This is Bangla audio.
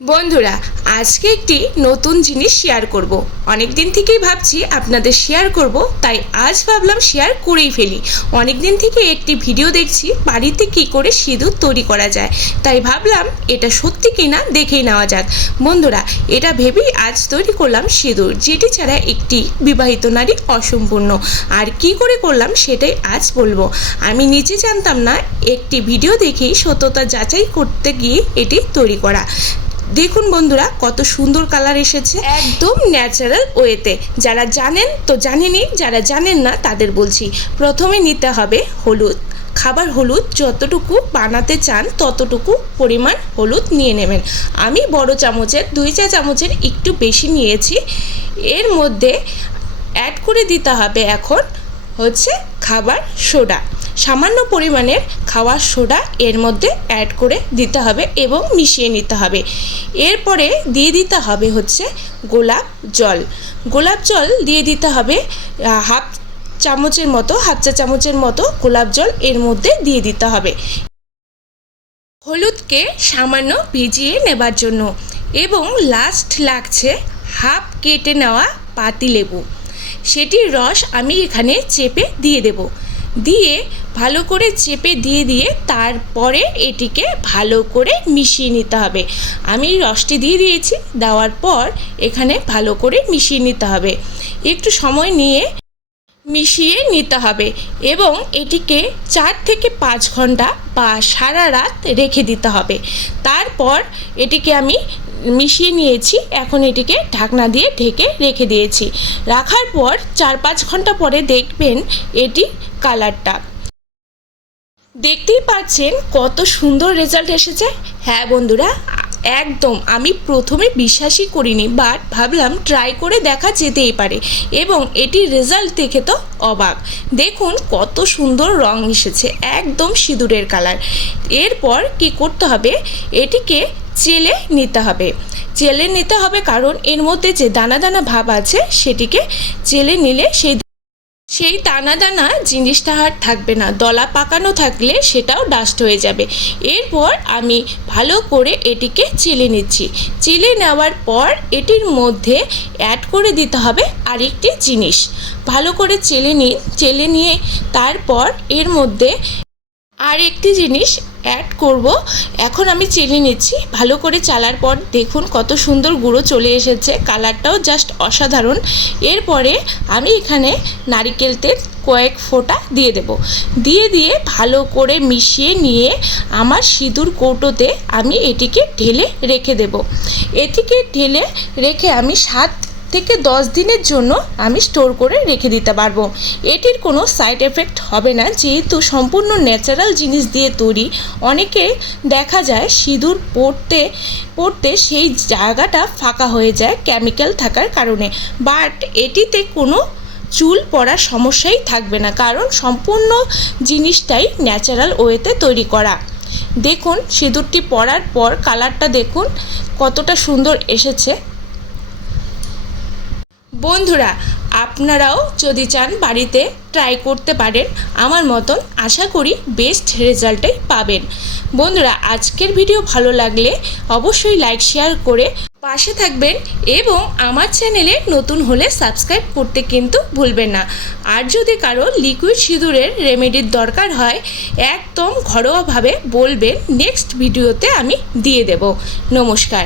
বন্ধুরা, আজকে একটি নতুন জিনিস শেয়ার করব। অনেক দিন থেকেই ভাবছি আপনাদের শেয়ার করব, তাই আজ ভাবলাম শেয়ার করেই ফেলি। অনেক দিন থেকে একটি ভিডিও দেখছি, বাড়িতে কি করে সিঁদুর তৈরি করা যায়। তাই ভাবলাম এটা সত্যি কিনা দেখেই নেওয়া যাক। বন্ধুরা, এটা ভেবেই আজ তৈরি করলাম সিঁদুর, যেটি ছাড়া একটি বিবাহিত নারী অসম্পূর্ণ। আর কি করে করলাম সেটাই আজ বলব। আমি নিজে জানতাম না, একটি ভিডিও দেখেই সত্যতা যাচাই করতে গিয়ে এটি তৈরি করা। দেখুন বন্ধুরা, কত সুন্দর কালার এসেছে একদম ন্যাচারাল ওয়েতে যারা জানেন তো জানেনই যারা জানেন না তাদের বলছি, প্রথমে নিতে হবে হলুদ। খাবার হলুদ যতটুকু বানাতে চান, ততটুকু পরিমাণ হলুদ নিয়ে নেবেন। আমি বড় চামচের, দুই চা চামচের একটু বেশি নিয়েছি। এর মধ্যে অ্যাড করে দিতে হবে এখন হচ্ছে খাবার সোডা। সামান্য পরিমাণের খাওয়ার সোডা এর মধ্যে অ্যাড করে দিতে হবে এবং মিশিয়ে নিতে হবে। এরপরে দিয়ে দিতে হবে হচ্ছে গোলাপ জল। গোলাপ জল দিয়ে দিতে হবে হাফ চামচের মতো, হাফ চা চামচের মতো গোলাপ জল এর মধ্যে দিয়ে দিতে হবে। হলুদকে সামান্য ভিজিয়ে নেবার জন্য এবং লাস্ট লাগছে হাফ কেটে নেওয়া পাতিলেবু। সেটির রস আমি এখানে চেপে দিয়ে দেব। দিয়ে ভালো করে চেপে দিয়ে দিয়ে তারপরে এটিকে ভালো করে মিশিয়ে নিতে হবে। আমি রসটি দিয়ে দিয়েছি, দেওয়ার পর এখানে ভালো করে মিশিয়ে নিতে হবে। একটু সময় নিয়ে মিশিয়ে নিতে হবে এবং এটিকে চার থেকে পাঁচ ঘণ্টা বা সারা রাত রেখে দিতে হবে। তারপর এটিকে আমি মিশিয়ে নিয়েছি, এখন এটিকে ঢাকনা দিয়ে ঢেকে রেখে দিয়েছি। রাখার পর চার পাঁচ ঘণ্টা পরে দেখবেন এটি কালারটা। দেখতেই পাচ্ছেন কত সুন্দর রেজাল্ট এসেছে। হ্যাঁ বন্ধুরা, একদম আমি প্রথমে বিশ্বাসই করিনি বাট ভাবলাম ট্রাই করে দেখা যেতেই পারে এবং এটির রেজাল্ট দেখে তো অবাক। দেখুন কত সুন্দর রং এসেছে, একদম সিঁদুরের কালার। এরপর কি করতে হবে? এটিকে চেলে নিতে হবে। চেলে নিতে হবে কারণ এর মধ্যে যে দানা দানা ভাব আছে, সেটিকে চেলে নিলে সেই সেই দানা দানা জিনিসটা আর থাকবে না। দলা পাকানো থাকলে সেটাও ডাস্ট হয়ে যাবে। এরপর আমি ভালো করে এটিকে চিলে নিচ্ছি। চিলে নেওয়ার পর এটির মধ্যে অ্যাড করে দিতে হবে আরেকটি জিনিস। ভালো করে চেলে নিন। চেলে নিয়ে তারপর এর মধ্যে আর একটি জিনিস অ্যাড করব। এখন আমি চেলে নিচ্ছি। ভালো করে চালার পর দেখুন কত সুন্দর গুঁড়ো চলে এসেছে। কালারটাও জাস্ট অসাধারণ। এরপরে আমি এখানে নারিকেল তেল কয়েক ফোঁটা দিয়ে দেব। দিয়ে দিয়ে ভালো করে মিশিয়ে নিয়ে আমার সিঁদুর কৌটোতে আমি এটিকে ঢেলে রেখে দেব। এটিকে ঢেলে রেখে আমি সাত থেকে দশ দিনের জন্য আমি স্টোর করে রেখে দিতে পারব। এটির কোনো সাইড এফেক্ট হবে না, যেহেতু সম্পূর্ণ ন্যাচারাল জিনিস দিয়ে তৈরি। অনেকে দেখা যায় সিঁদুর পড়তে পড়তে সেই জায়গাটা ফাঁকা হয়ে যায় কেমিক্যাল থাকার কারণে। বাট এটিতে কোনো চুল পড়ার সমস্যাই থাকবে না, কারণ সম্পূর্ণ জিনিসটাই ন্যাচারাল ওয়েতে তৈরি করা। দেখুন, সিঁদুরটি পরার পর কালারটা দেখুন, কতটা সুন্দর এসেছে। বন্ধুরা, আপনারাও যদি চান বাড়িতে ট্রাই করতে পারেন, আমার মতন আশা করি বেস্ট রেজাল্টই পাবেন। বন্ধুরা, আজকের ভিডিও ভালো লাগলে অবশ্যই লাইক শেয়ার করে পাশে থাকবেন এবং আমার চ্যানেলে নতুন হলে সাবস্ক্রাইব করতে কিন্তু ভুলবেন না। আর যদি কারও লিকুইড সিঁদুরের রেমেডির দরকার হয়, একদম ঘরোয়াভাবে বলবেন নেক্সট ভিডিওতে আমি দিয়ে দেব। নমস্কার।